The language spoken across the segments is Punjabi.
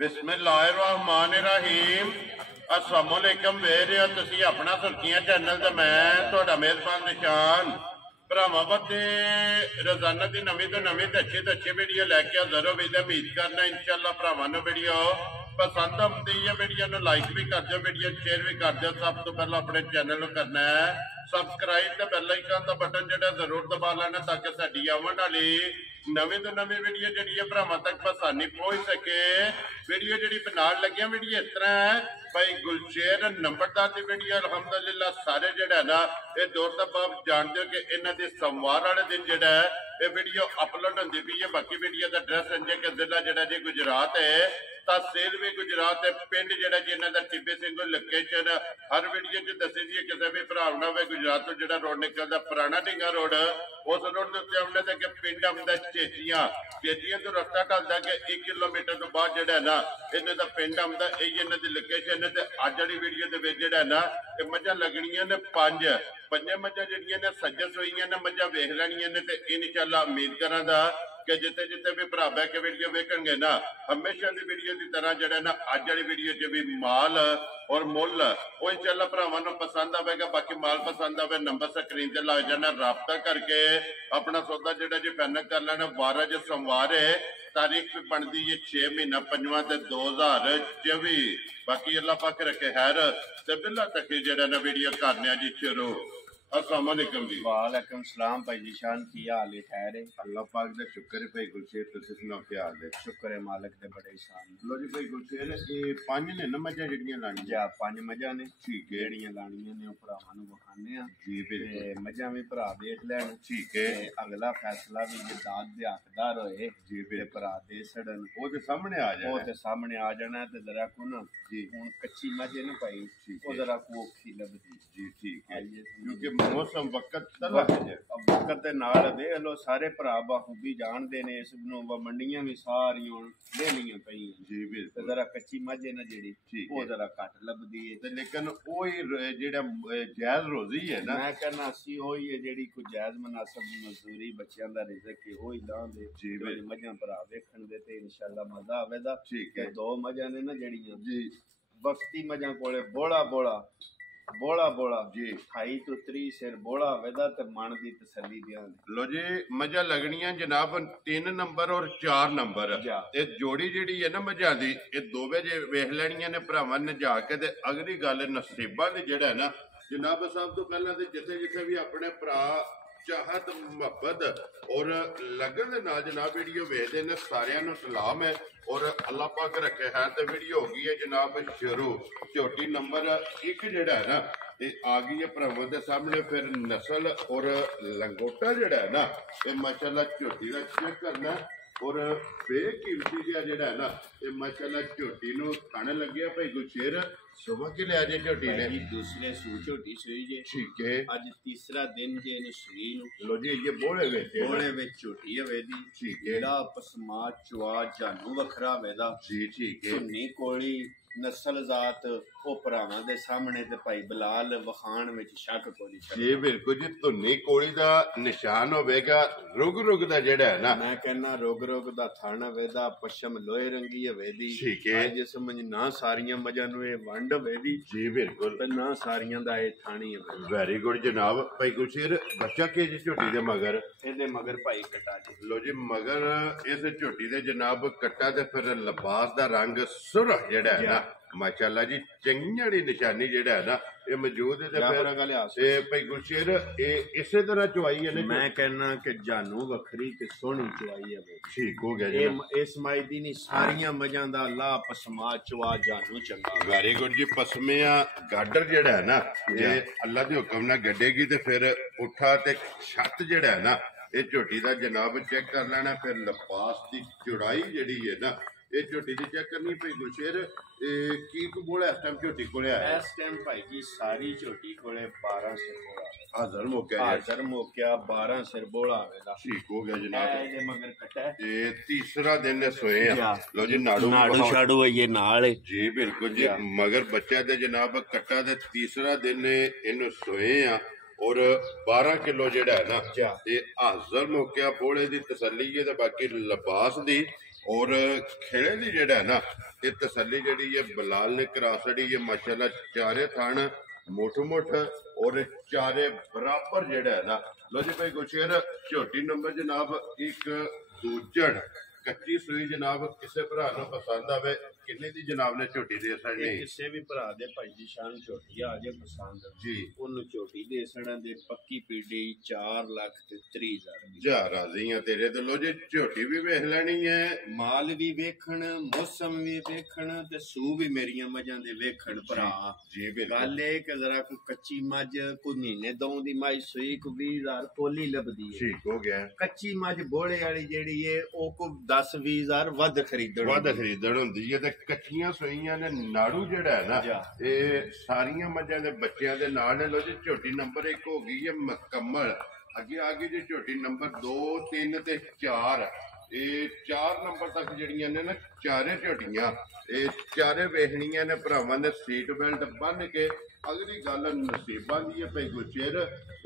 बिस्मिल्लाहिर्रहमानिर्रहीम अस्सलामुअलैकुम वेरे हो तुसी अपना सुर्खियां चैनल ते मैं तुहाडा मेज़बान निशान भरावां बदे रोजाना की नवीं तो नवीं ते अच्छी वीडियो लैके हाज़र हो वीडियो उम्मीद करना इंशाअल्लाह भरावां नूं वीडियो पसंद आउंदी है वीडियो नूं लाइक भी कर दिओ वीडियो शेयर भी कर दिओ सब तो पहले अपने चैनल नूं करना है सबसक्राइब ते बेल आइकन दा बटन जिहड़ा जरूर दबा लेना ताकि साडी आउण वाली नवीं तो नवीं वीडियो जिहड़ी है भरावां तक आसानी पहुंच सके वीडियो जिहड़ी बनाउण लग्गिआं वीडियो इस तरह है भाई गुलशेर नंबरदार की वीडियो अलहमदुलिल्लाह सारे जिहड़ा है ना ये दूर तक आप जानते हो कि इन्हां दे सोमवार वाले दिन जिहड़ा है ये वीडियो अपलोड होंदी पई है बाकी वीडियो का एड्रैस इंजे कि जिला जिहड़ा जी गुजरात है तहसील भी गुजरात है पिंड जिहड़ा जी इन्हां दा टिब्बे सिंह लोकेशन हर वीडियो च दसी दी है किसी भी भरा ना होवे गुजरात तो जिहड़ा रोड निकलदा पुराना ढिंगा रोड उस रोड के उत्ते आउंदा ते कि पिंड आउंदा चेचियां तो रस्ता ढलदा कि 1 किलोमीटर तो बाद जिहड़ा ना इन्हां दा पिंड आउंदा ਇਹ ਇਹਨਾਂ ਦੀ ਲੋਕੇਸ਼ਨ ਤੇ ਅੱਜ ਵਾਲੀ ਵੀਡੀਓ ਦੇ ਵਿੱਚ ਜਿਹੜਾ ਨਾ ਇਹ ਮੱਝਾਂ ਲੱਗਣੀਆਂ ਨੇ ਪੰਜੇ ਮੱਝਾਂ ਜਿਹੜੀਆਂ ਨੇ ਸੱਜਸ ਹੋਈਆਂ ਨੇ ਮੱਝਾਂ ਵੇਖ ਲੈਣੀਆਂ ਨੇ ਤੇ ਇਨਸ਼ਾਅੱਲਾ ਉਮੀਦ ਕਰਾਂਗਾ कि जिते जिते भी भरा बह के वीडियो वेखणगे ना हमेशा की वीडियो की तरह जड़ा ना अज वाली वीडियो च भी माल और मुल वो इंशाअल्लाह भरावां नूं पसंद आवेगा बाकी माल पसंद आवे नंबर स्क्रीन ते लग जाना रबता करके अपना सौदा जड़ा जी फाइनल कर लेना 12 जो सोमवार है तारीख भी बनती है 6 महीना 5वां ते 2024 बाकी अल्लाह पाक रखे खैर ते बिल्ला तक जड़ा ना वीडियो करने जी शुरू अस्सलाम वालेकुम जी वालेकुम सलाम भाई जीशान की हाल है खैर है अल्लाह पाक दा शुक्र है भाई गुलशेर तुसीं सुनाओ क्या हाल है शुक्र है मालिक दे बड़े शान लो जी भाई गुलशेर ये पंज ने ना मझां जड़ियां लाणियां जा पांच मझां ने ठीक है जेड़ियां लाणियां ने भरावां नूं विखाने आ जी बिल्कुल ते मझां भी भरा देख लैण ठीक है ते अगला फैसला भी जे दाद दे हकदार होए जी ते बिल्कुल भरा दे छड़न वो ते सामने आ वो जाए ते सामने आ जाना ते जरा को ना जी हुण कच्ची मझ है ना भाई ठीक वो है जरा को औखी लगदी जी ठीक है आइए क्योंकि मौसम वक्त तलख है वक्त दे नाल वेख लो सारे भरा बखूबी जानते ने इस नूं मंडियां भी सारियां लेनियां पईयां जी ते बिल्कुल जरा कच्ची मझ है ना जेड़ी ठीक वो है जरा घट लभदी है ते लेकिन वही जेड़ा जायज रोजी है ना मैं कहना असी ओही है जेड़ी कोई जायज मुनासब मजदूरी बच्चों दा रिज़्क है ओही लांदे जी ते मझां भरा वेखण दे ते इंशाअल्लाह मजा आवेदा ठीक ते है दो मझां ने ना जेड़ियां जी वक्ती मझां कोले बोला जी 28 तो 30 सिर बोला वेदा ते मन दी तसल्ली दियां लो जी मझां लगनियां जनाब 3 नंबर और 4 नंबर जा ये जोड़ी जेड़ी है ना मझां दी ये दोवे जे वेख लेनियां ने भरावां ने जाके ते अगली गल नसीबां दी जेड़ा है ना जनाब साहब तो पहला ते जिथे जिथे भी अपने भरा चाहत मुहब्बत और लगन दे नाल जनाब वीडियो वेखदे ने सारियां नूं सलाम है और अल्लाह पाक रखे है तो वीडियो हो गई है जनाब शुरू झोटी नंबर 1 जेड़ा है ना ये आ गई है भरावां दे सामने फिर नस्ल और लंगोटा जेड़ा है ना ये माशाल्लाह झोटी दा चेक करना और बेकीमती जेड़ा है ना ये माशाल्लाह झोटी नूं खाने लगे भाई गुलशेर सुबह के लिया जे झोटी ने जी दूसरे सू झोटी सुई जे ठीक है अज तीसरा दिन जे इन सुई नूं लो जी ये बोले वेचे बोले विच झोटी हवेदी ठीक है जेड़ा पसमा चवा जानू वखरा वेदा जी ठीक है सुन्नी कोली नस्ल जात ओ भरावां दे सामने ते भाई बिलाल वखान विच शक कोनी जी बिल्कुल जी धुन्नी कोली दा निशान होवेगा रुग दा जेड़ा है ना मैं कहना रोग दा थण वेदा पश्चिम लोहे रंगी हवेदी ठीक है अज समझ ना सारियां मझां नूं ए वंड हवेदी जी बिल्कुल ते ना सारियां दा ए थाणी हवेदी वेरी गुड जनाब भाई गुलशेर बच्चा के जी झोटी दे मगर ਇਹਦੇ मगर भाई कटा जी लो जी मगर इस झोटी दे जनाब कट्टा ते फिर लिबास दा रंग सुरख जेड़ा है ना माशाल्लाह जी चंगी निशानी जेड़ा है ना ये मौजूद है ते फिर ए भाई गुलशेर ए इसे तरह चवाई है ना मैं कहना कि जानू वखरी ते सोहनी चवाई है ठीक हो गया जी इस माई दी नहीं सारियां मझां दा अल्लाह पसमा चवा जानू चंगा वेरी गुड जी पसमिया गाडर जेड़ा है ना ये अल्लाह दे हुक्म नाल गड्डेगी ते फिर उठा ते छत जेड़ा है ना ये झोटी दा जनाब चेक कर लेना फिर लिबास दी चौड़ाई जेड़ी है ना ये झोटी दी चेक करनी पई गुलशेर की को बोला इस टाइम झोटी कोले आया इस टाइम भाई जी सारी झोटी कोले 12 सिर बोला हाजर मौका हाजर मौका 12 सिर बोला आवेदा ठीक हो गया जनाब ਇਹਦੇ मगर कटा ये तीसरा दिन सोए हैं लो जी नाड़ू शाड़ू है ये नाल जी बिल्कुल जी मगर बच्चा दे जनाब कट्टा दे तीसरा दिन इन्हू सोए हैं और 12 किलो जेड़ा है ना ये हाजर मौका बोले दी तसल्ली है बाकी लिबास दी और खेड़े दी जेड़ा है ना ਇਹ ਤਸੱਲੀ ਜਿਹੜੀ ਹੈ ਬਲਾਲ ਨੇ ਕਰਾ ਛੜੀ ਹੈ ਮਾਸ਼ਾਅੱਲਾ। ਚਾਰੇ ਥਣ ਮੁੱਠ ਔਰ ਚਾਰੇ ਬਰਾਬਰ ਜਿਹੜਾ ਹੈ ਨਾ। ਲੋ ਜੀ ਭਾਈ ਗੁਰਸ਼ੇਰ ਝੋਟੀ ਨੰਬਰ ਜਨਾਬ ਇੱਕ ਦੂਜਣ ਕੱਚੀ ਸੂਈ ਜਨਾਬ ਕਿਸੇ ਭਰਾ ਨੂੰ ਪਸੰਦ ਆਵੇ ਕਿੰਨੇ ਦੀ ਜਨਾਬ ਨੇ ਝੋਟੀ ਦੇ ਸਕਦੇ ਕਿਸੇ ਵੀ ਭਰਾ ਦੇ ਭਾਈ ਦੀ ਸ਼ਾਨ ਝੋਟੀ ਆ ਜੇ ਪਸੰਦ ਜੀ ਉਹਨੂੰ ਝੋਟੀ ਦੇ ਸੜਾਂ ਦੇ ਪੱਕੀ ਪੀੜੀ 4,30,000 ਜਾ ਰਾਜ਼ੀਆਂ ਤੇਰੇ ਤੇ। ਲੋ ਜੀ ਝੋਟੀ ਵੀ ਵੇਖ ਲੈਣੀ ਹੈ, ਮਾਲ ਵੀ ਵੇਖਣ, ਮੌਸਮ ਵੀ ਵੇਖਣ ਤੇ ਸੂ ਵੀ ਮੇਰੀਆਂ ਮੱਝਾਂ ਦੇ ਵੇਖਣ ਭਰਾ। ਜੀ ਬਿਲਕੁਲ। ਗੱਲ ਇਹ ਕਿ ਜ਼ਰਾ ਕੋਈ ਕੱਚੀ ਮੱਝ ਕੋਈ ਮਹੀਨੇ ਦੋ ਦੀ ਮੱਝ ਸੂਈ ਕੋ 20,000 ਕੋਲੀ ਲੱਭਦੀ ਹੈ। ਠੀਕ ਹੋ ਗਿਆ। ਕੱਚੀ ਮੱਝ ਬੋਲੇ ਵਾਲੀ ਜਿਹੜੀ ਹੈ ਉਹ ਕੋ 10-20,000 ਵੱਧ ਖਰੀਦਣ ਹੁੰਦੀ ਹੈ। ਤੇ ਕੱਚੀਆਂ ਸੂਈਆਂ ਨੇ ਨਾੜੂ ਜਿਹੜਾ ਹੈ ਨਾ ਇਹ ਸਾਰੀਆਂ ਮੱਝਾਂ ਦੇ ਬੱਚਿਆਂ ਦੇ ਨਾਲ ਨੇ। ਲੋ ਜੀ ਝੋਟੀ ਨੰਬਰ 1 ਹੋ ਗਈ ਹੈ ਮੁਕੰਮਲ। ਅੱਗੇ ਆ ਗਈ ਜੀ ਝੋਟੀ ਨੰਬਰ 2, 3 ਤੇ 4। ਇਹ 4 ਨੰਬਰ ਤੱਕ ਜਿਹੜੀਆਂ ਨੇ ਨਾ ਚਾਰੇ ਝੋਟੀਆਂ ਇਹ ਚਾਰੇ ਵੇਖਣੀਆਂ ਨੇ ਭਰਾਵਾਂ ਨੇ ਸੀਟ ਬੈਲਟ ਬੰਨ ਕੇ। ਅਗਲੀ ਗੱਲ ਨਸੀਬਾਂ ਦੀ ਹੈ ਭਾਈ ਗੁਰਸ਼ੇਰ।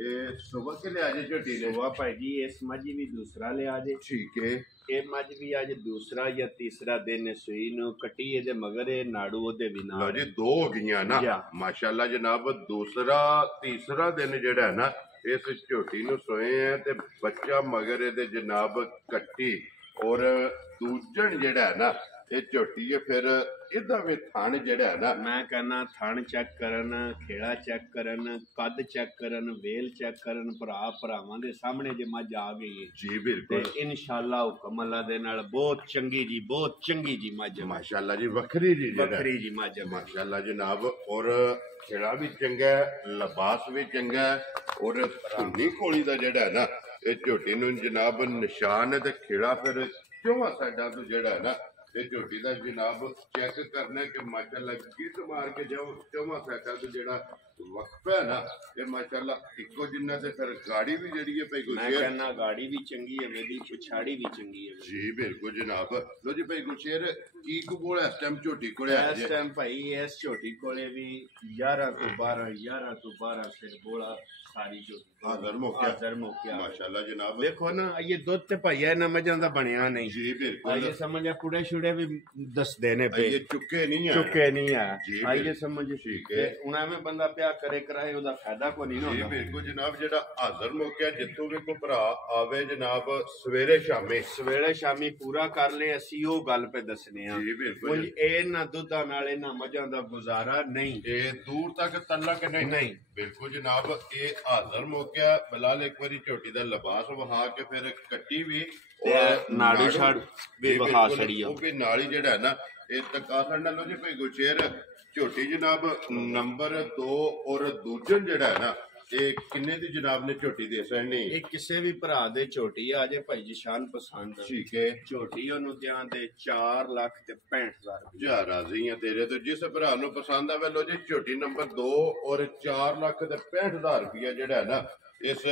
ਇਹ ਸੁਬਹ ਕੇ ਲਿਆ ਜੇ ਝੋਟੀ ਨੇ ਵਾਹ ਭਾਈ ਜੀ ਇਸ ਮੱਝ ਵੀ ਦੂਸਰਾ ਲਿਆ ਜੇ। ਠੀਕ ਹੈ। ਇਹ ਮੱਝ ਵੀ ਅੱਜ ਦੂਸਰਾ ਜਾਂ ਤੀਸਰਾ ਦਿਨ ਸੂਈ ਨੂੰ ਕੱਟੀ ਇਹਦੇ ਮਗਰ ਇਹ ਨਾੜੂ ਉਹਦੇ ਵੀ ਨਾਲ। ਲਓ ਜੀ 2 ਹੋ ਗਈਆਂ ਨਾ ਮਾਸ਼ਾਅੱਲਾ ਜਨਾਬ। ਦੂਸਰਾ ਤੀਸਰਾ ਦਿਨ ਜਿਹੜਾ ਹੈ ਨਾ ਇਸ ਝੋਟੀ ਨੂੰ ਸੋਏ ਹੈ ਤੇ ਬੱਚਾ ਮਗਰ ਇਹਦੇ ਜਨਾਬ ਕੱਟੀ ਔਰ ਦੂਜਣ ਜਿਹੜਾ ਹੈ ਨਾ ਇਹ ਝੋਟੀ ਹੈ। ਫਿਰ ਇਹਦਾ ਵੀ ਥਣ ਜਿਹੜਾ ਹੈ ਨਾ ਮੈਂ ਕਹਿੰਦਾ ਥਣ ਚੈੱਕ ਕਰਨ, ਖੇੜਾ ਚੈੱਕ ਕਰਨ, ਕੱਦ ਚੈੱਕ ਕਰਨ, ਵੇਲ ਚੈੱਕ ਕਰਨ। ਭਰਾਵਾਂ ਦੇ ਸਾਹਮਣੇ ਜੇ ਮੱਝ ਆ ਗਈ ਹੈ ਜੀ ਬਿਲਕੁਲ ਤੇ ਇਨਸ਼ਾਅੱਲਾ ਹੁਕਮ ਅੱਲਾ ਦੇ ਨਾਲ ਬਹੁਤ ਚੰਗੀ ਜੀ ਮੱਝ ਮਾਸ਼ਾਅੱਲਾ ਜੀ। ਵੱਖਰੀ ਜੀ ਮੱਝ ਮਾਸ਼ਾਅੱਲਾ ਜਨਾਬ। ਔਰ ਖੇੜਾ ਵੀ ਚੰਗਾ ਹੈ, ਲਿਬਾਸ ਵੀ ਚੰਗਾ ਹੈ ਔਰ ਧੁੰਨੀ ਕੋਲੀ ਦਾ ਜਿਹੜਾ ਹੈ ਨਾ ਇਹ ਝੋਟੀ ਨੂੰ ਜਨਾਬ ਨਿਸ਼ਾਨ ਹੈ। ਤੇ ਖੇੜਾ ਫਿਰ ਚੌਵਾਂ ਸਾਈਡਾਂ ਤੋਂ ਜਿਹੜਾ ਹੈ ਨਾ ਇਹ ਝੋਟੀ ਦਾ ਜਨਾਬ ਚੈੱਕ ਕਰਨਾ ਕਿ ਮਾਸ਼ਾਅੱਲਾ ਗਿੱਟ ਮਾਰ ਕੇ ਜਾਓ ਚੌਵਾਂ ਸਾਈਡਾਂ ਤੋਂ ਜਿਹੜਾ ਵਕਫਾ ਹੈ ਨਾ ਇਹ ਮਾਸ਼ਾਅੱਲਾ ਇੱਕੋ ਜਿੰਨਾ। ਤੇ ਫਿਰ ਗਾੜੀ ਵੀ ਜਿਹੜੀ ਹੈ ਭਾਈ ਗੁਰਸ਼ੇਰ ਮੈਂ ਕਹਿੰਦਾ ਗਾੜੀ ਵੀ ਚੰਗੀ ਹੈ, ਇਹਦੀ ਪਿਛਾੜੀ ਵੀ ਚੰਗੀ ਹੈ ਜੀ ਬਿਲਕੁਲ ਜਨਾਬ। ਲੋ ਜੀ ਭਾਈ ਗੁਰਸ਼ੇਰ ਕੀ ਕਬੂਲ ਇਸ ਟਾਈਮ ਝੋਟੀ ਕੋਲੇ ਆ ਇਸ ਟਾਈਮ ਭਾਈ ਇਸ ਝੋਟੀ ਕੋਲੇ ਵੀ 11 ਤੋਂ 12 ਫਿਰ ਬੋਲਾ ਸਾਰੀ ਝੋਟੀ ਹਾਜ਼ਰ ਮੌਕਿਆ ਮਾਸ਼ਾਅੱਲਾ ਜਨਾਬ। ਦੇਖੋ ਨਾ ਇਹ ਦੁੱਧ ਤੇ ਭਾਈਆ ਇਹਨਾਂ ਮੱਝਾਂ ਦਾ ਬਣਿਆ ਨਹੀਂ ਜੀ ਬਿਲਕੁਲ। ਇਹ ਸਮਝਿਆ ਕੁੜੇ ਛੁੜੇ ਵੀ ਦੱਸਦੇ ਨੇ ਪਏ ਇਹ ਚੁੱਕੇ ਨਹੀਂ ਆ ਆਈਏ ਸਮਝ। ਠੀਕ ਹੈ। ਹੁਣ ਐਵੇਂ ਬੰਦਾ ਪਿਆ ਕਰੇ ਕਰਾਏ ਉਹਦਾ ਫਾਇਦਾ ਕੋਈ ਨਹੀਂ ਜੀ ਹੁੰਦਾ। ਬਿਲਕੁਲ ਜਨਾਬ। ਜਿਹੜਾ ਹਾਜ਼ਰ ਮੌਕਿਆ ਜਿੱਥੋਂ ਵੀ ਕੋਈ ਭਰਾ ਆਵੇ ਜਨਾਬ ਸਵੇਰੇ ਸ਼ਾਮੀ ਪੂਰਾ ਕਰ ਲੈ। ਅਸੀਂ ਉਹ ਗੱਲ ਪੇ ਦੱਸਨੇ ਆ ਜੀ ਬਿਲਕੁਲ। ਇਹਨਾਂ ਦੁੱਧਾਂ ਨਾਲ ਇਹਨਾਂ ਮੱਝਾਂ ਦਾ ਗੁਜ਼ਾਰਾ ਨਹੀਂ, ਇਹ ਦੂਰ ਤੱਕ ਤਲਕ ਨਹੀਂ। ਬਿਲਕੁਲ ਜਨਾਬ। ਇਹ ਹਾਜ਼ਰ ਮੌਕਿਆ ਬਲਾਲ ਇੱਕ ਵਾਰੀ ਝੋਟੀ ਦਾ ਲਿਬਾਸ ਵਹਾ ਕੇ ਫਿਰ ਕੱਟੀ ਵੀ ਔਰ ਨਾੜੂ ਛੜ ਵੀ ਵਹਾ ਛੜੀ ਉਹ ਵੀ ਨਾਲ ਹੀ ਜਿਹੜਾ ਹੈ ਨਾ ਇਹ ਤਕਾਸਣ ਨਾਲ। ਲੋ ਜੀ ਭਾਈ ਗੁਰਸ਼ੇਰ ਝੋਟੀ ਜਨਾਬ ਨੰਬਰ 2 ਔਰ ਦੂਜਨ ਜਿਹੜਾ ਹੈ ਨਾ ਇਹ ਕਿੰਨੇ ਦੀ ਜਨਾਬ ਨੇ ਝੋਟੀ ਦੇ ਸਹਿਣੀ? ਇਹ ਕਿਸੇ ਵੀ ਭਰਾ ਦੇ ਝੋਟੀ ਆ ਜੇ ਭਾਈ ਜੀ ਸ਼ਾਨ ਪਸੰਦ। ਠੀਕ ਹੈ। ਝੋਟੀ ਉਹਨੂੰ ਦਿਆਂ ਦੇ 4,65,000 ਜਾ ਰਾਜ਼ੀ ਆ ਤੇਰੇ ਤੋਂ। ਜਿਸ ਭਰਾ ਨੂੰ ਪਸੰਦ ਆਵੇ ਲੋ ਜੀ ਝੋਟੀ ਨੰਬਰ 2 ਔਰ 4,65,000 ਰੁਪਇਆ ਜਿਹੜਾ ਹੈ ਨਾ ਇਸ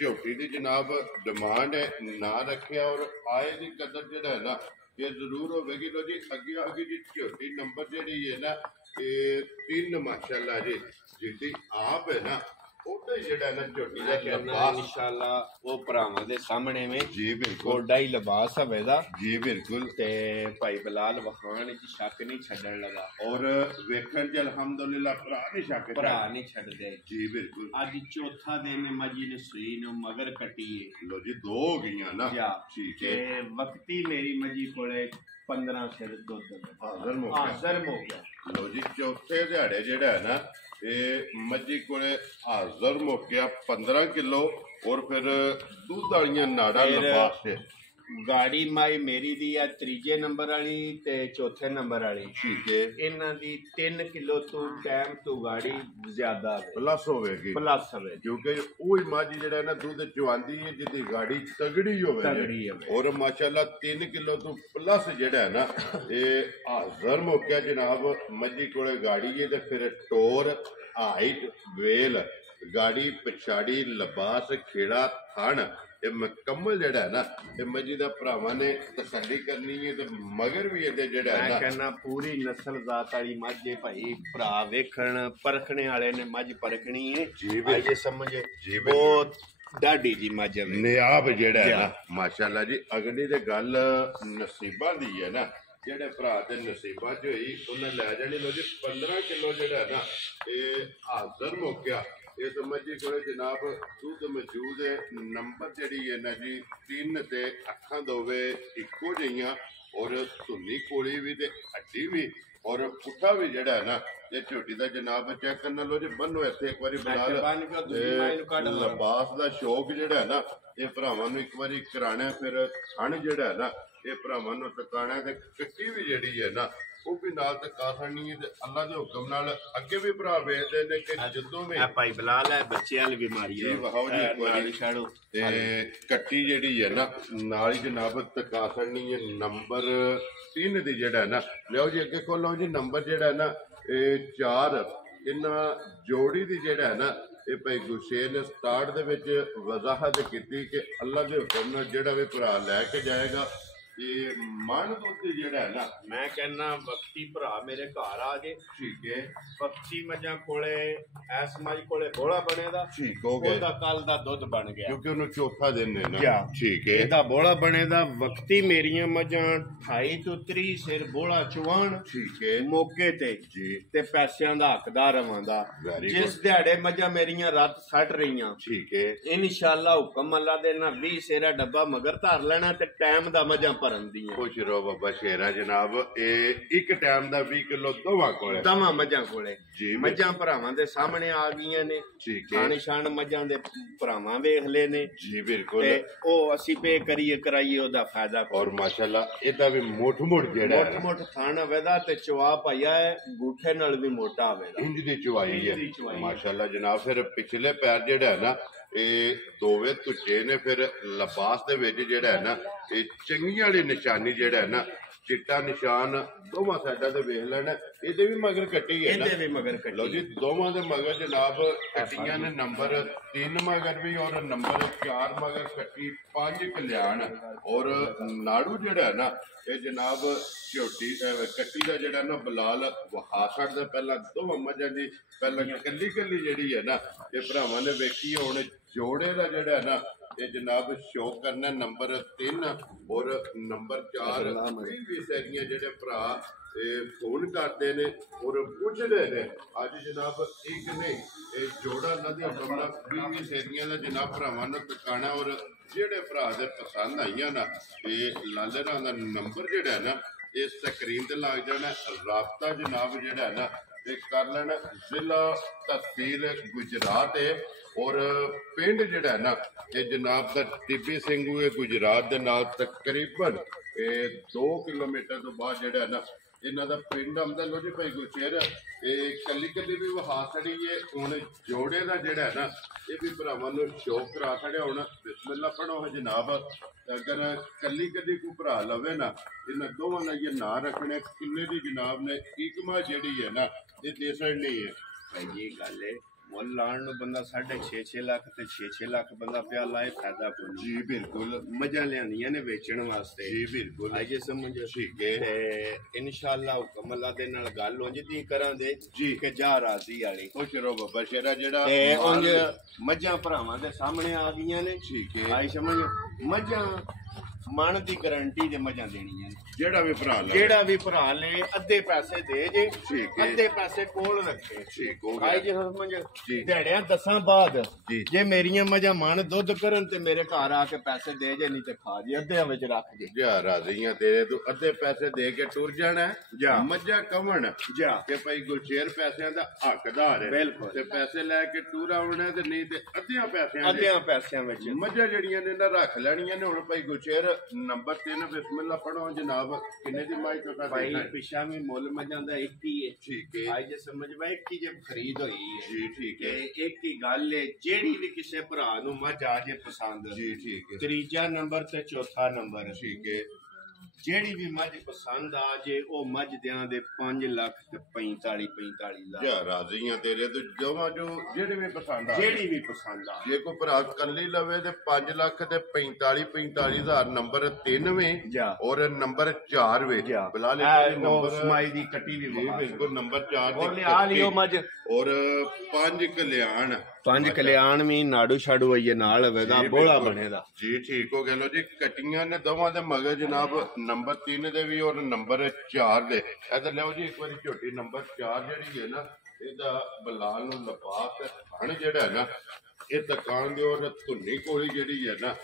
ਝੋਟੀ ਦੀ ਜਨਾਬ ਡਿਮਾਂਡ ਹੈ। ਨਾ ਰੱਖਿਆ ਔਰ ਆਏ ਦੀ ਕਦਰ ਜਿਹੜਾ ਹੈ ਨਾ ਇਹ ਜ਼ਰੂਰ ਹੋਵੇਗੀ। ਲੋ ਜੀ ਅੱਗੇ ਆ ਗਈ ਜੀ ਝੋਟੀ ਨੰਬਰ ਜਿਹੜੀ ਹੈ ਨਾ ਇਹ 3 ਮਾਸ਼ਾਅੱਲਾ ਜੀ ਜਿਹੜੀ ਆਪ ਹੈ ਨਾ ਉਹਦਾ ਜਿਹੜਾ ਨਾ ਝੋਟੀ ਦਾ ਲਿਬਾਸ ਇਨਸ਼ਾਅੱਲਾ ਉਹ ਭਰਾਵਾਂ ਦੇ ਸਾਹਮਣੇ ਵਿੱਚ ਜੀ ਬਿਲਕੁਲ ਉਹਦਾ ਹੀ ਲਿਬਾਸ ਹੋਵੇਗਾ ਜੀ ਬਿਲਕੁਲ। ਤੇ ਭਾਈ ਬਲਾਲ ਵਖਾਣ ਵਿੱਚ ਸ਼ੱਕ ਨਹੀਂ ਛੱਡਣ ਲਗਾ ਔਰ ਵੇਖਣ ਚ ਅਲਹਮਦੁਲਿਲਾ ਭਰਾ ਨਹੀਂ ਛੱਡਦੇ ਜੀ ਬਿਲਕੁਲ। ਅੱਜ ਚੌਥਾ ਦਿਨ ਮੱਝੀ ਨੇ ਸੂਈ ਨੂੰ ਮਗਰ ਕੱਟੀ ਹੈ। ਲੋ ਜੀ 2 ਹੋ ਗਈਆਂ ਨਾ ਠੀਕ ਹੈ। ਤੇ ਵਕਤੀ ਮੇਰੀ ਮੱਝੀ ਕੋਲੇ 15 ਸਿਰ ਦੁੱਧ ਹਾਜ਼ਰ ਹੋ ਗਿਆ। ਲੋ ਜੀ ਚੌਥੇ ਦਿਹਾੜੇ ਜਿਹੜਾ ਹੈ ਨਾ ਇਹ ਮੱਝੀ ਕੋਲੇ ਹਾਜ਼ਰ ਮੁੱਕਿਆ 15 ਕਿਲੋ ਔਰ ਫਿਰ ਦੁੱਧ ਵਾਲੀਆਂ ਨਾੜਾਂ ਲਿਬਾਸ ਹੈ। ਗਾੜੀ ਮਾਈ ਮੇਰੀ ਦੀ ਆ 3 ਨੰਬਰ ਵਾਲੀ ਤੇ 4 ਨੰਬਰ ਵਾਲੀ। ਠੀਕ ਹੈ। ਇਹਨਾਂ ਦੀ 3 ਕਿਲੋ ਤੋਂ ਟਾਈਮ ਤੋਂ ਗਾੜੀ ਜ਼ਿਆਦਾ ਪਲੱਸ ਹੋਵੇਗੀ ਕਿਉਂਕਿ ਉਹ ਹੀ ਮੱਝ ਜਿਹੜਾ ਨਾ ਦੁੱਧ ਚਵਾਉਂਦੀ ਹੈ ਜਿਹਦੀ ਗਾੜੀ ਤਗੜੀ ਹੋਵੇ ਔਰ ਮਾਸ਼ਾਅੱਲਾ 3 ਕਿਲੋ ਤੋਂ ਪਲੱਸ ਜਿਹੜਾ ਹੈ ਨਾ ਇਹ ਹਾਜ਼ਰ ਮੌਕਿਆ ਜਨਾਬ ਮੱਝੀ ਕੋਲੇ ਗਾੜੀ ਹੈ। ਤੇ ਫਿਰ ਟੋਰ ਹਾਈਟ ਵੇਲ ਗਾੜੀ ਪਛਾੜੀ ਲਿਬਾਸ ਖੇੜਾ ਥਣ ਇਹ ਮੁਕੰਮਲ ਜਿਹੜਾ ਹੈ ਨਾ ਇਹ ਮੱਝੀ ਦਾ ਭਰਾਵਾਂ ਨੇ ਤਸੱਲੀ ਕਰਨੀ ਹੈ। ਤੇ ਮਗਰ ਵੀ ਇਹਦੇ ਜਿਹੜਾ ਹੈ ਮੈਂ ਕਹਿੰਦਾ ਪੂਰੀ ਨਸਲ ਜ਼ਾਤ ਵਾਲੀ ਮੱਝ ਹੈ ਭਾਈ। ਭਰਾ ਵੇਖਣ ਪਰਖਣੇ ਵਾਲੇ ਨੇ ਮੱਝ ਪਰਖਣੀ ਹੈ ਜੀ ਸਮਝੇ ਬਹੁਤ ਡਾਢੀ ਜੀ ਮੱਝ ਨਿਆਬ ਜਿਹੜਾ ਹੈ ਨਾ ਮਾਸ਼ਾਅੱਲਾ ਜੀ। ਅਗਲੀ ਤੇ ਗੱਲ ਨਸੀਬਾਂ ਦੀ ਹੈ ਨਾ ਜਿਹੜੇ ਭਰਾ ਦੇ ਨਸੀਬਾਂ 'ਚ ਹੋਈ ਉਹਨੇ ਲੈ ਜਾਣੀ। ਲੋ ਜੀ 15 ਕਿਲੋ ਜਿਹੜਾ ਨਾ ਇਹ ਹਾਜ਼ਰ ਮੁੱਕਿਆ। ਇਸ ਮੱਝੀ ਕੋਲੇ ਜਨਾਬ ਦੁੱਧ ਮੌਜੂਦ ਹੈ। ਨੰਬਰ ਜਿਹੜੀ ਹੈ ਨਾ ਜੀ 3 ਤੇ ਅੱਖਾਂ ਦੋਵੇਂ ਇੱਕੋ ਜਿਹੀਆਂ ਔਰ ਧੁੰਨੀ ਕੋਲੀ ਵੀ ਤੇ ਹੱਡੀ ਵੀ ਔਰ ਪੁੱਠਾ ਵੀ ਜਿਹੜਾ ਹੈ ਨਾ ਇਹ ਝੋਟੀ ਦਾ ਜਨਾਬ ਚੈੱਕ ਕਰਨ ਲੋ ਜੀ। ਬੰਨੋ ਇੱਥੇ ਇੱਕ ਵਾਰੀ ਬਲਾਲ ਲਬਾਸ ਦਾ ਸ਼ੌਕ ਜਿਹੜਾ ਹੈ ਨਾ ਇਹ ਭਰਾਵਾਂ ਨੂੰ ਇੱਕ ਵਾਰੀ ਕਰਾਣਾ। ਫਿਰ ਥਣ ਜਿਹੜਾ ਹੈ ਨਾ ਇਹ ਭਰਾਵਾਂ ਨੂੰ ਟਿਕਾਣਾ ਤੇ ਕੱਟੀ ਵੀ ਜਿਹੜੀ ਹੈ ਨਾ ਉਹ ਵੀ ਨਾਲ ਟਿਕਾ ਛੱਡਣੀ ਹੈ। ਤੇ ਅੱਲਾ ਦੇ ਹੁਕਮ ਨਾਲ ਅੱਗੇ ਵੀ ਭਰਾ ਵੇਚਦੇ ਨੇ ਕਿ ਜਦੋਂ ਵੀ ਭਾਈ ਬਲਾਲ ਹੈ ਬੱਚੇ ਵਾਲੀ ਬਿਮਾਰੀ ਹੈ ਵਹਾਓ ਜੀ ਇੱਕ ਵਾਰੀ ਛਾੜੋ ਤੇ ਕੱਟੀ ਜਿਹੜੀ ਹੈ ਨਾ ਨਾਲ ਹੀ ਜਨਾਬ ਟਿਕਾ ਛੱਡਣੀ ਹੈ। ਨੰਬਰ 3 ਦੀ ਜਿਹੜਾ ਨਾ ਲਿਓ ਜੀ ਅੱਗੇ ਖੋਲੋ ਜੀ। ਨੰਬਰ ਜਿਹੜਾ ਨਾ ਇਹ 4 ਇਹਨਾਂ ਜੋੜੀ ਦੀ ਜਿਹੜਾ ਹੈ ਨਾ ਇਹ ਭਾਈ ਗੁਰਸ਼ੇਰ ਨੇ ਸਟਾਰਟ ਦੇ ਵਿੱਚ ਵਜ਼ਾਹਤ ਕੀਤੀ ਕਿ ਅੱਲਾ ਦੇ ਹੁਕਮ ਨਾਲ ਜਿਹੜਾ ਵੀ ਭਰਾ ਲੈ ਕੇ ਜਾਏਗਾ ਇਹ ਮਨ ਤੋਂ ਜਿਹੜਾ ਹੈ ਨਾ ਮੈਂ ਕਹਿੰਦਾ ਵਕਤੀ ਭਰਾ ਮੇਰੇ ਘਰ ਆ ਜੇ ਠੀਕ ਹੈ। ਵਕਤੀ ਮੱਝਾਂ ਕੋਲੇ ਐਸ ਮੱਝ ਕੋਲੇ ਬੋਲਾ ਬਣੇਦਾ ਠੀਕ ਹੋ ਗਿਆ ਉਹਦਾ ਕੱਲ ਦਾ ਦੁੱਧ ਬਣ ਗਿਆ ਕਿਉਂਕਿ ਉਹਨੂੰ ਚੌਥਾ ਦਿਨ ਹੈ ਨਾ ਠੀਕ ਹੈ। ਇਹਦਾ ਬੋਲਾ ਬਣੇਦਾ ਵਕਤੀ ਮੇਰੀਆਂ ਮੱਝਾਂ 28 ਤੋਂ 30 ਸਿਰ ਬੋਲਾ ਚਵਾਣ ਠੀਕ ਹੈ ਮੌਕੇ ਤੇ ਜੀ ਤੇ ਪੈਸਿਆਂ ਦਾ ਹੱਕਦਾਰ ਰਵਾਂਦਾ। Very ਜਿਸ ਦਿਹਾੜੇ ਮੱਝਾਂ ਮੇਰੀਆਂ ਰਾਤ ਸੱਟ ਰਹੀਆਂ ਠੀਕ ਹੈ ਇਨਸ਼ਾਅੱਲਾ ਹੁਕਮ ਅੱਲਾ ਦੇ ਨਾਲ 20 ਸੇਰਾ ਡੱਬਾ ਮਗਰ ਧਰ ਲੈਣਾ ਤੇ ਟਾਈਮ ਦਾ ਮੱਝਾਂ ਭਰਨ ਦੀਆਂ। ਖੁਸ਼ ਰਹੋ ਬਾਬਾ ਸ਼ੇਰਾ ਜਨਾਬ। ਇਹ ਇੱਕ ਟਾਈਮ ਦਾ 20 ਕਿਲੋ ਦੋਵਾਂ ਕੋਲੇ ਦੋਵਾਂ ਮੱਝਾਂ ਕੋਲੇ ਜੀ ਮੱਝਾਂ ਭਰਾਵਾਂ ਦੇ ਸਾਹਮਣੇ ਆ ਗਈਆਂ ਨੇ। ਠੀਕ ਹੈ। ਖਾਣ ਸ਼ਾਨ ਮੱਝਾਂ ਦੇ ਭਰਾਵਾਂ ਵੇਖ ਲਏ ਨੇ ਜੀ ਬਿਲਕੁਲ ਤੇ ਉਹ ਅਸੀਂ ਪੇ ਕਰਾਈਏ ਉਹਦਾ ਫਾਇਦਾ। ਔਰ ਮਾਸ਼ਾਅੱਲਾ ਇਹਦਾ ਵੀ ਮੁੱਠ ਜਿਹੜਾ ਹੈ ਮੁੱਠ ਥਾਣ ਹੋਵੇਦਾ ਤੇ ਚਵਾ ਪਾਇਆ ਹੈ ਗੂਠੇ ਨਾਲ ਵੀ ਮੋਟਾ ਹੋਵੇਗਾ। ਇੰਜ ਦੀ ਚਵਾਈ ਹੈ ਮਾਸ਼ਾਅੱਲਾ ਜਨਾਬ। ਫਿਰ ਪਿਛਲੇ ਪੈਰ ਜਿਹੜਾ ਹੈ ਨਾ ਇਹ ਦੋਵੇਂ ਧੁੱਚੇ ਨੇ। ਫਿਰ ਲਿਬਾਸ ਦੇ ਵਿੱਚ ਜਿਹੜਾ ਹੈ ਨਾ ਇਹ ਚੰਗੀਆਂ ਵਾਲੀ ਨਿਸ਼ਾਨੀ ਜਿਹੜਾ ਹੈ ਨਾ ਚਿੱਟਾ ਨਿਸ਼ਾਨ ਦੋਵਾਂ ਸਾਈਡਾਂ ਤੇ ਵੇਖ ਲੈਣਾ। ਇਹਦੇ ਵੀ ਮਗਰ ਕੱਟੀ ਹੈ ਨਾ ਇਹਦੇ ਵੀ ਮਗਰ ਕੱਟੀ। ਲਓ ਜੀ ਦੋਵਾਂ ਦੇ ਮਗਰ ਜਨਾਬ ਕੱਟੀਆਂ ਨੇ। ਨੰਬਰ 3 ਮਗਰ ਵੀ ਔਰ ਨੰਬਰ 4 ਮਗਰ ਕੱਟੀ 5 ਕਲਿਆਣ ਔਰ ਨਾੜੂ ਜਿਹੜਾ ਹੈ ਨਾ ਇਹ ਜਨਾਬ ਝੋਟੀ ਕੱਟੀ ਦਾ ਜਿਹੜਾ ਨਾ ਬਲਾਲ ਵਹਾ ਸਕਦਾ। ਪਹਿਲਾਂ ਦੋਵਾਂ ਮੱਝਾਂ ਦੀ ਪਹਿਲਾਂ ਕੱਲੀ ਜਿਹੜੀ ਹੈ ਨਾ ਇਹ ਭਰਾਵਾਂ ਨੇ ਵੇਖੀ। ਹੁਣ ਜੋੜੇ ਦਾ ਜਿਹੜਾ ਨਾ ਇਹ ਜਨਾਬ ਸ਼ੋਅ ਕਰਨਾ ਨੰਬਰ 3 ਔਰ ਨੰਬਰ 4 ਵੀ ਸੈਗੀਆਂ ਜਿਹੜੇ ਭਰਾ ਇਹ ਫੋਨ ਕਰਦੇ ਨੇ ਔਰ ਪੁੱਛਦੇ ਨੇ ਅੱਜ ਜਨਾਬ ਇੱਕ ਨਹੀਂ ਇਹ ਜੋੜਾ ਨਦੀ ਬੜਾ 20 ਸੈਗੀਆਂ ਦਾ ਜਨਾਬ ਭਰਾਵਾਂ ਨੂੰ ਟਿਕਾਣਾ। ਔਰ ਜਿਹੜੇ ਭਰਾ ਦੇ ਪਸੰਦ ਆਈਆਂ ਨਾ ਇਹ ਲਾਲੇ ਰਾਂ ਦਾ ਨੰਬਰ ਜਿਹੜਾ ਨਾ ਇਹ ਸਕਰੀਨ ਤੇ ਲੱਗ ਜਾਣਾ। ਰਾਬਤਾ ਜਨਾਬ ਜਿਹੜਾ ਨਾ ਇਹ ਕਰ ਲੈਣਾ। ਜ਼ਿਲ੍ਹਾ ਤਹਿਸੀਲ ਗੁਜਰਾਤ ਹੈ ਔਰ ਪਿੰਡ ਜਿਹੜਾ ਨਾ ਇਹ ਜਨਾਬ ਦਾ ਟਿੱਬੀ ਸਿੰਘੂ ਹੈ ਗੁਜਰਾਤ ਦੇ ਨਾਲ ਤਕਰੀਬਨ ਇਹ 2 ਕਿਲੋਮੀਟਰ ਤੋਂ ਬਾਅਦ ਜਿਹੜਾ ਨਾ ਇਹਨਾਂ ਦਾ ਪਿੰਡ ਆਉਂਦਾ। ਲੋ ਜੀ ਭਾਈ ਗੁਰਸ਼ੇਰ ਇਹ ਕੱਲੀ ਵੀ ਵਹਾ ਛੜੀ ਹੈ। ਹੁਣ ਜੋੜੇ ਦਾ ਜਿਹੜਾ ਨਾ ਇਹ ਵੀ ਭਰਾਵਾਂ ਨੂੰ ਸ਼ੌਕ ਕਰਾ ਛੜਿਆ। ਹੁਣ ਬਿਸਮਿਲ੍ਲਾ ਪੜੋ ਜਨਾਬ। ਅਗਰ ਕੱਲੀ ਕੋਈ ਭਰਾ ਲਵੇ ਨਾ ਇਹਨਾਂ ਦੋਵਾਂ ਨਾਲ ਇਹ ਨਾਂ ਰੱਖਣੇ ਕਿੰਨੇ ਦੀ ਜਨਾਬ ਨੇ ਇਕਮਾ ਜਿਹੜੀ ਹੈ ਨਾ ਇਹ ਦੇ ਛੜਨੀ ਹੈ। ਭਾਈ ਇਹ ਗੱਲ ਹੈ ਮੁੱਲ ਲਾਣ ਨੂੰ ਬੰਦਾ 6.5 ਲੱਖ ਤੇ 6 ਲੱਖ ਬੰਦਾ ਪਿਆ ਲਾਏ ਫਾਇਦਾ ਕੋਈ। ਜੀ ਬਿਲਕੁਲ ਮੱਝਾਂ ਲਿਆਂਦੀਆਂ ਨੇ ਵੇਚਣ ਵਾਸਤੇ। ਜੀ ਬਿਲਕੁਲ ਅੱਜ ਸਮਝ ਠੀਕ ਹੈ। ਤੇ ਇਨਸ਼ਾਅੱਲਾ ਹੁਕਮ ਅੱਲਾ ਦੇ ਨਾਲ ਗੱਲ ਉਂਝ ਦੀ ਕਰਾਂਗੇ ਜੀ ਕਿ ਜਾ ਰਾਜ਼ੀ ਵਾਲੀ। ਖੁਸ਼ ਰਹੋ ਬਾਬਾ ਸ਼ੇਰਾ ਜਿਹੜਾ ਤੇ ਉਂਝ ਮੱਝਾਂ ਭਰਾਵਾਂ ਦੇ ਸਾਹਮਣੇ ਆ ਗਈਆਂ ਨੇ। ਠੀਕ ਹੈ। ਆਈ ਸਮਝ ਮੱਝਾਂ ਮਨ ਦੀ ਗਾਰੰਟੀ ਦੇ ਮੱਝਾਂ ਦੇਣੀਆਂ ਨੇ। ਜਿਹੜਾ ਵੀ ਭਰਾ ਲੈ ਅੱਧੇ ਪੈਸੇ ਦੇ ਜੇ ਠੀਕ ਹੈ। ਅੱਧੇ ਪੈਸੇ ਕੋਲ ਰੱਖੇ ਠੀਕ ਹੋ ਗਿਆ। ਆਈ ਜੇ ਸਮਝ ਦਿਹਾੜਿਆਂ 10 ਬਾਅਦ ਜੇ ਮੇਰੀਆਂ ਮੱਝਾਂ ਮਨ ਦੁੱਧ ਕਰਨ ਤੇ ਮੇਰੇ ਘਰ ਆ ਕੇ ਪੈਸੇ ਦੇ ਜੇ ਨਹੀਂ ਤੇ ਖਾ ਜੇ ਅੱਧਿਆਂ ਵਿੱਚ ਰੱਖ ਜੇ। ਜਾ ਰਾਜ਼ੀਆਂ ਤੇਰੇ ਤੂੰ ਅੱਧੇ ਪੈਸੇ ਦੇ ਕੇ ਟੁਰ ਜਾਣਾ ਜਾ ਮੱਝਾਂ ਕਵਣ ਜਾ ਕਿ ਭਾਈ ਗੁਰਸ਼ੇਰ ਪੈਸਿਆਂ ਦਾ ਹੱਕਦਾਰ ਹੈ। ਬਿਲਕੁਲ ਤੇ ਪੈਸੇ ਲੈ ਕੇ ਟੂਰ ਆਉਣਾ ਤੇ ਨਹੀਂ ਤੇ ਅੱਧਿਆਂ ਪੈਸਿਆਂ ਵਿੱਚ ਮੱਝਾਂ ਜਿਹੜੀਆਂ ਨੇ ਨਾ ਰੱਖ ਲੈਣੀਆਂ ਨੇ। ਹੁਣ ਭਾਈ ਗੁਰਸ਼ੇਰ ਨੰਬਰ 3 ਬਿਸਮਿਲ੍ਲਾ ਪੜੋ ਜਨਾਬ। ਕਿੰਨੇ ਦੀ ਮਾਈ ਤੋਂ ਭਾਈ ਪਿਛਾ ਵੀ ਮੁੱਲ ਮੱਝਾਂ ਦਾ 1 ਹੀ ਹੈ। ਠੀਕ ਹੈ। ਅੱਜ ਜੇ ਸਮਝ ਵਾ 1 ਹੀ ਜੇ ਖਰੀਦ ਹੋਈ ਹੈ ਜੀ ਠੀਕ ਹੈ। ਤੇ 1 ਹੀ ਗੱਲ ਹੈ ਜਿਹੜੀ ਵੀ ਕਿਸੇ ਭਰਾ ਨੂੰ ਮੱਝ ਆ ਜੇ ਪਸੰਦ ਜੀ ਠੀਕ ਹੈ। ਤੀਜਾ ਨੰਬਰ ਤੇ ਚੌਥਾ ਨੰਬਰ ਠੀਕ ਹੈ। ਜਿਹੜੀ ਵੀ ਮੱਝ ਪਸੰਦ ਆ ਜੇ ਉਹ ਮੱਝ ਦਿਆਂ ਦੇ 5 ਲੱਖ ਤੇ 45 ਲੱਖ। ਜਾ ਰਾਜ਼ੀਆਂ ਤੇਰੇ ਤੋਂ ਜਮਾਂ ਜੋ ਜਿਹੜੇ ਵੀ ਪਸੰਦ ਆ ਜਿਹੜੀ ਵੀ ਪਸੰਦ ਆ। ਜੇ ਕੋਈ ਭਰਾ ਕੱਲੀ ਲਵੇ ਤੇ 5 ਲੱਖ ਤੇ 45 ਹਜ਼ਾਰ ਨੰਬਰ 3 ਵੇ ਔਰ ਨੰਬਰ 4 ਵੇ ਬੁਲਾ ਲੈ ਨੰਬਰ ਸਮਾਈ ਦੀ ਕੱਟੀ ਵੀ ਬਿਲਕੁਲ ਨੰਬਰ 4 ਤੇ ਆ ਲਿਓ ਮੱਝ ਔਰ 5 ਕਲਿਆਣ 5 ਕਲਿਆਣ ਵੀ ਨਾੜੂ ਛਾੜੂ ਆਈਏ ਨਾਲ ਹੋਵੇਗਾ ਬੋਲਾ ਬਣੇਦਾ। ਜੀ ਠੀਕ ਹੋ ਗਿਆ। ਲੋ ਜੀ ਕਟੀਆਂ ਨੇ ਦੋਵਾਂ ਦੇ ਮਗਰ ਜਨਾਬ ਨੰਬਰ 3 ਦੇ ਵੀ ਔਰ ਨੰਬਰ 4 ਦੇ। ਇਧਰ ਲਿਆਓ ਜੀ ਇੱਕ ਵਾਰੀ ਝੋਟੀ ਨੰਬਰ 4 ਜਿਹੜੀ ਹੈ ਨਾ, ਇਹਦਾ ਬਲਾਲ ਨੂੰ ਲਪਾ ਕੇ ਥਣ ਜਿਹੜਾ ਹੈ ਨਾ, ਇਹ ਤਕਾਨ ਦੇ ਔਰ ਧੁੰਨੀ ਕੋਲੀ ਜਿਹੜੀ ਹੈ ਨਾ,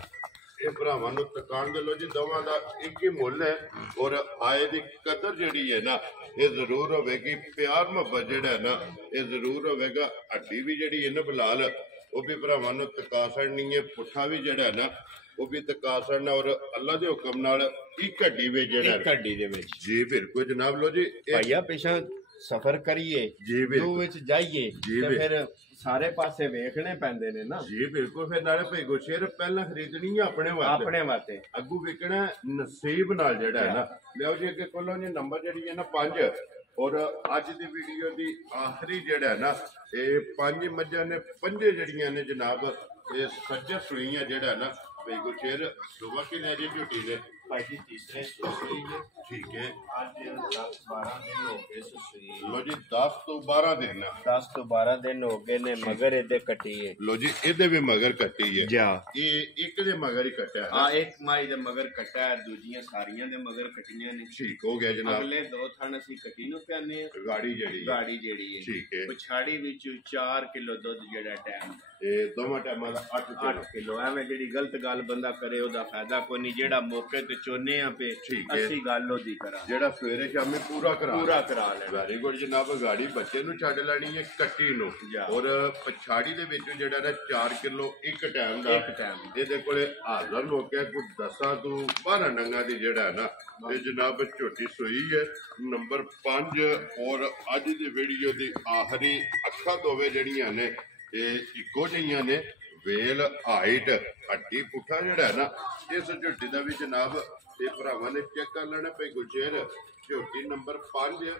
ਇਹ ਭਰਾਵਾਂ ਨੂੰ ਤਕਾਨ ਦੇ ਲੋ ਜੀ। ਦੋਵਾਂ ਦਾ ਇੱਕ ਹੀ ਮੁੱਲ ਹੈ ਔਰ ਆਏ ਦੀ ਕਦਰ ਜਿਹੜੀ ਹੈ ਨਾ, ਇਹ ਜ਼ਰੂਰ ਹੋਵੇਗੀ। ਪਿਆਰ ਮੁਹੱਬਤ ਜਿਹੜਾ ਹੈ ਨਾ, ਇਹ ਜ਼ਰੂਰ ਹੋਵੇਗਾ। ਹੱਡੀ ਵੀ ਜਿਹੜੀ ਹੈ ਨਾ ਬਲਾਲ, ਉਹ ਵੀ ਭਰਾਵਾਂ ਨੂੰ ਤਕਾ ਛੱਡਣੀ ਹੈ। ਪੁੱਠਾ ਵੀ ਜਿਹੜਾ ਹੈ ਨਾ, ਉਹ ਵੀ ਤਕਾ ਛੱਡਣਾ ਔਰ ਅੱਲਾ ਦੇ ਹੁਕਮ ਨਾਲ ਇੱਕ ਹੱਡੀ ਵਿੱਚ ਜਿਹੜਾ ਇੱਕ ਹੱਡੀ ਦੇ ਵਿੱਚ ਜੀ ਬਿਲਕੁਲ ਜਨਾਬ। ਲੋ ਜੀ ਭਾਈਆ ਪਿਛਾ ਸਫ਼ਰ ਕਰੀਏ ਜੀ ਦੋ ਵਿੱਚ ਜਾਈਏ ਤੇ ਫਿਰ ਸਾਰੇ ਪਾਸੇ ਵੇਖਣੇ ਪੈਂਦੇ ਨੇ ਨਾ ਜੀ ਬਿਲਕੁਲ। ਫਿਰ ਨਾਲੇ ਭੇਗੋ ਸ਼ੇਰ ਪਹਿਲਾਂ ਖਰੀਦਣੀ ਹੈ ਆਪਣੇ ਵਾਸਤੇ, ਅੱਗੂ ਵਿਕਣਾ ਨਸੀਬ ਨਾਲ ਜਿਹੜਾ ਹੈ ਨਾ। ਲਿਆਓ ਜੀ ਅੱਗੇ ਕੋਲੋਂ ਜੀ ਨੰਬਰ ਜਿਹੜੀ ਹੈ ਨਾ 5 ਔਰ ਅੱਜ ਦੀ ਵੀਡੀਓ ਦੀ ਆਖਰੀ ਜਿਹੜਾ ਹੈ ਨਾ, ਇਹ 5 ਮੱਝਾਂ ਨੇ, 5 ਜਿਹੜੀਆਂ ਨੇ ਜਨਾਬ ਇਹ ਸੱਜਾ ਸੁਈਆਂ ਜਿਹੜਾ ਨਾ ਭੇਗੋ ਸ਼ੇਰ ਸੁਬਾ ਕੀ ਲੈ ਜੀ ਝੋਟੀ ਦੇ ਭਾਈ ਜੀ ਤੀਸਰੇ ਸੂਈ ਠੀਕ ਹੈ। ਅੱਜ 10-12 ਦਿਨ ਹੋ ਗਏ ਸੂਈ। ਲੋ ਜੀ 10 ਤੋਂ 12 ਦਿਨ 10 ਤੋਂ 12 ਦਿਨ ਹੋ ਗਏ ਨੇ, ਮਗਰ ਇਹਦੇ ਕੱਟੀ ਹੈ। ਲੋ ਜੀ ਇਹਦੇ ਵੀ ਮਗਰ ਕੱਟੀ ਹੈ ਜਾ, ਇਹ ਇੱਕ ਦੇ ਮਗਰ ਹੀ ਕੱਟਿਆ ਆ ਇੱਕ ਮਾਈ ਦੇ ਮਗਰ ਕੱਟਾ ਹੈ, ਦੂਜੀਆਂ ਸਾਰੀਆਂ ਦੇ ਮਗਰ ਕੱਟੀਆਂ ਨੇ। ਠੀਕ ਹੋ ਗਿਆ ਜਨਾਬ। ਅਗਲੇ 2 ਥਣ ਅਸੀਂ ਕੱਟੀ ਨੂੰ ਪਿਆਨੇ ਆ, ਗਾੜੀ ਜਿਹੜੀ ਹੈ ਠੀਕ ਹੈ। ਪਛਾੜੀ ਵਿੱਚ 4 ਕਿਲੋ ਦੁੱਧ ਜਿਹੜਾ ਟਾਈਮ ਇਹ ਦੋਵਾਂ ਟਾਈਮਾਂ ਦਾ 8 ਕਿਲੋ। ਐਵੇਂ ਜਿਹੜੀ ਗਲਤ ਗੱਲ ਬੰਦਾ ਕਰੇ ਉਹਦਾ ਫਾਇਦਾ ਕੋਈ ਨਹੀਂ। ਜਿਹੜਾ ਮੌਕੇ ਤੇ ਚੋਨੇ ਆ ਪੇ ਅਸੀਂ ਗੱਲ ਉਹਦੀ ਕਰਾਂ, ਜਿਹੜਾ ਸਵੇਰੇ ਸ਼ਾਮੇ ਪੂਰਾ ਕਰਾ ਲੈਣਾ। ਵੈਰੀ ਗੁੱਡ ਜਨਾਬ। ਗਾੜੀ ਬੱਚੇ ਨੂੰ ਛੱਡ ਲੈਣੀ ਹੈ ਕੱਟੀ ਨੂੰ ਔਰ ਪਛਾੜੀ ਦੇ ਵਿੱਚ ਜਿਹੜਾ ਨਾ 4 ਕਿਲੋ ਇੱਕ ਟਾਈਮ ਦਾ ਇਹਦੇ ਕੋਲੇ ਹਾਜ਼ਰ ਹੋ ਕੇ ਕੋਈ 10 ਤੋਂ 12 ਨੰਗਾ ਦੀ ਜਿਹੜਾ ਨਾ ਇਹ ਜਨਾਬ ਝੋਟੀ ਸੋਈ ਹੈ ਨੰਬਰ 5 ਔਰ ਅੱਜ ਦੀ ਵੀਡੀਓ ਦੀ ਆਖਰੀ ਅੱਖਾਂ ਦੋਵੇਂ ਜਿਹੜੀਆਂ ਨੇ ਇਹ ਇੱਕੋ ਜਿਹੀਆਂ ਨੇ। ਵੇਲ ਹਾਈਟ ਹੱਡੀ ਪੁੱਠਾ ਜਿਹੜਾ ਹੈ ਨਾ, ਇਸ ਝੋਟੀ ਦਾ ਵੀ ਜਨਾਬ ਇਹ ਭਰਾਵਾਂ ਨੇ ਚੈੱਕ ਕਰ ਲੈਣਾ ਪਈ ਗੁਜੇਰ। ਝੋਟੀ ਨੰਬਰ 5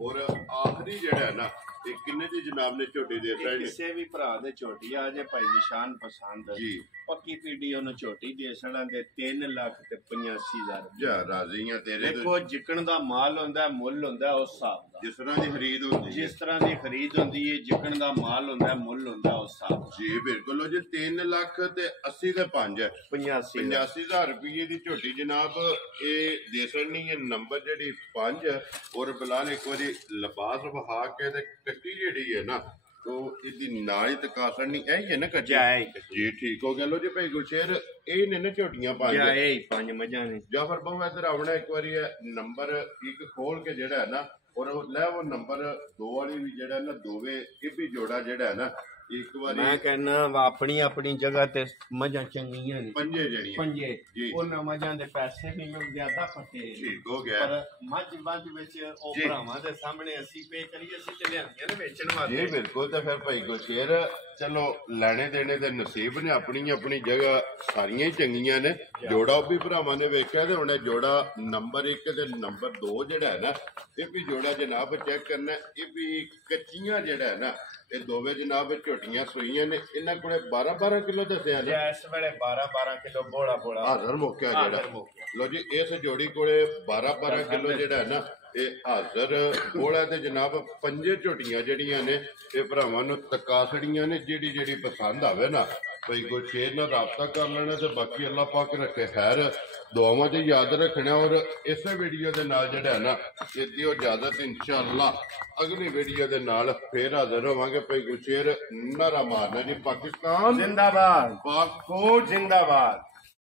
ਔਰ ਆਖਰੀ ਜਿਹੜਾ ਹੈ ਨਾ, ਇਹ ਕਿੰਨੇ ਦੀ ਜਨਾਬ ਨੇ ਝੋਟੀ ਦੇ ਦਿੱਤਾ? ਕਿਸੇ ਵੀ ਭਰਾ ਦੇ ਝੋਟੀ ਆ ਜੇ ਭਾਈ ਨਿਸ਼ਾਨ ਪਸੰਦ ਜੀ ਪੱਕੀ ਪੀੜੀ ਉਹਨੂੰ ਝੋਟੀ ਦੇ ਸੜਾਂ ਦੇ 3,85,000 ਜਾ ਰਾਜ਼ੀਆਂ ਤੇਰੇ। ਦੇਖੋ ਜਿਕਣ ਦਾ ਮਾਲ ਹੁੰਦਾ ਮੁੱਲ ਹੁੰਦਾ ਉਸ ਹਿਸਾਬ ਦਾ, ਜਿਸ ਤਰ੍ਹਾਂ ਦੀ ਖਰੀਦ ਹੁੰਦੀ ਜਿਸ ਤਰ੍ਹਾਂ ਦੀ ਖਰੀਦ ਹੁੰਦੀ ਹੈ, ਜਿਕਣ ਦਾ ਮਾਲ ਹੁੰਦਾ ਮੁੱਲ ਹੁੰਦਾ ਉਸ ਹਿਸਾਬ ਦਾ। ਜੀ ਬਿਲਕੁਲ। ਜੀ 3,80,000 ਤੇ 5 85,000 ਰੁਪਏ ਦੀ ਝੋਟੀ ਜਨਾਬ ਇਹ ਦੇ ਸੜਨੀ ਹੈ ਨੰਬਰ ਜਿਹੜੀ 5 ਔਰ ਬਲਾਲ ਇੱਕ ਵਾਰੀ ਲਿਬਾਸ ਵਹਾ ਕੇ ਤੇ ਕੱਟੀ ਜਿਹੜੀ ਹੈ ਨਾ, ਤੋ ਇਹਦੀ ਨਾਲ ਹੀ ਤਕਾਸਣ ਨਹੀਂ ਇਹ ਹੈ ਨਾ ਕੱਚਾ ਜੀ। ਠੀਕ ਹੋ ਗਿਆ। ਲੋ ਜੀ ਭਾਈ ਗੁਰਸ਼ੇਰ ਇਹ ਨੇ ਨਾ ਝੋਟੀਆਂ 5 ਮੱਝਾਂ ਨੇ। ਜਾਫਰ ਬਾਬੂ ਇੱਧਰ ਆਉਣਾ ਇੱਕ ਵਾਰੀ ਨੰਬਰ 1 ਖੋਲ ਕੇ ਜਿਹੜਾ ਹੈ ਨਾ, ਔਰ ਲੈ ਉਹ ਨੰਬਰ 2 ਵਾਲੀ ਵੀ ਜਿਹੜਾ ਨਾ ਦੋਵੇਂ ਇਹ ਵੀ ਜੋੜਾ ਜਿਹੜਾ ਹੈ ਨਾ ਇੱਕ ਵਾਰੀ ਮੈਂ ਕਹਿੰਦਾ ਆਪਣੀ ਜਗ੍ਹਾ ਤੇ ਮੱਝਾਂ ਚੰਗੀਆਂ ਨੇ। 5 ਜਿਹੜੀਆਂ ਜੀ ਉਹਨਾਂ ਮੱਝਾਂ ਦੇ ਪੈਸੇ ਵੀ ਮੈਂ ਜ਼ਿਆਦਾ ਫਟੇ। ਠੀਕ ਹੋ ਗਿਆ। ਪਰ ਮੱਝ ਵਿੱਚ ਉਹ ਭਰਾਵਾਂ ਦੇ ਸਾਹਮਣੇ ਅਸੀਂ ਪੇ ਕਰੀਏ, ਅਸੀਂ ਤੇ ਲਿਆਂਦੀਆਂ ਨੇ ਵੇਚਣ ਵਾਸਤੇ। ਜੀ ਬਿਲਕੁਲ। ਤੇ ਫਿਰ ਭਾਈ ਗੁਰਸ਼ੇਰ ਚਲੋ ਲੈਣੇ ਦੇਣੇ ਦੇ ਨਸੀਬ ਨੇ, ਆਪਣੀ ਜਗ੍ਹਾ ਸਾਰੀਆਂ ਹੀ ਚੰਗੀਆਂ ਨੇ। ਜੋੜਾ ਉਹ ਵੀ ਭਰਾਵਾਂ ਨੇ ਵੇਖਿਆ ਤੇ ਹੁਣ ਜੋੜਾ ਨੰਬਰ 1 ਤੇ ਨੰਬਰ 2 ਜਿਹੜਾ ਹੈ ਨਾ, ਇਹ ਵੀ ਜੋੜਾ ਜਨਾਬ ਚੈੱਕ ਕਰਨਾ। ਇਹ ਵੀ ਕੱਚੀਆਂ ਜਿਹੜਾ ਹੈ ਨਾ, ਇਹ ਦੋਵੇਂ ਜਨਾਬ ਝੋਟੀਆਂ ਸੂਈਆਂ ਨੇ। ਇਹਨਾਂ ਕੋਲੇ 12 ਕਿਲੋ ਦੱਸਿਆ ਨੇ ਇਸ ਵੇਲੇ 12 ਕਿਲੋ ਬੋਲਾ ਹਾਜ਼ਰ ਮੌਕਿਆ ਜਿਹੜਾ। ਲੋ ਜੀ ਇਸ ਜੋੜੀ ਕੋਲੇ 12 ਕਿਲੋ ਜਿਹੜਾ ਹੈ ਨਾ ਇਹ ਹਾਜ਼ਰ ਬੋਲਾ ਤੇ ਜਨਾਬ 5 ਝੋਟੀਆਂ ਜਿਹੜੀਆਂ ਨੇ ਇਹ ਭਰਾਵਾਂ ਨੂੰ ਤਕਾਸੜੀਆਂ ਨੇ। ਜਿਹੜੀ ਪਸੰਦ ਆਵੇ ਨਾ ਭਾਈ ਗੁਰਸ਼ੇਰ ਨਾਲ ਰਾਬਤਾ ਕਰ ਲੈਣਾ ਤੇ ਬਾਕੀ ਅੱਲਾਹ ਪਾਕ ਰੱਖੇ ਖੈਰ। ਦੁਆਵਾਂ 'ਚ ਯਾਦ ਰੱਖਣਾ ਔਰ ਇਸੇ ਵੀਡੀਓ ਦੇ ਨਾਲ ਜਿਹੜਾ ਹੈ ਨਾ ਇਹਦੀ ਇਜਾਜ਼ਤ ਇਨਸ਼ਾਅੱਲਾ ਅਗਲੀ ਵੀਡੀਓ ਦੇ ਨਾਲ ਫੇਰ ਹਾਜ਼ਰ ਹੋਵਾਂਗੇ। ਭਾਈ ਗੁਰਸ਼ੇਰ ਨਾਰਾ ਮਾਰਨਾ ਜੀ। ਪਾਕਿਸਤਾਨ ਜ਼ਿੰਦਾਬਾਦ, ਪਾਕ ਫੌਜ ਜ਼ਿੰਦਾਬਾਦ।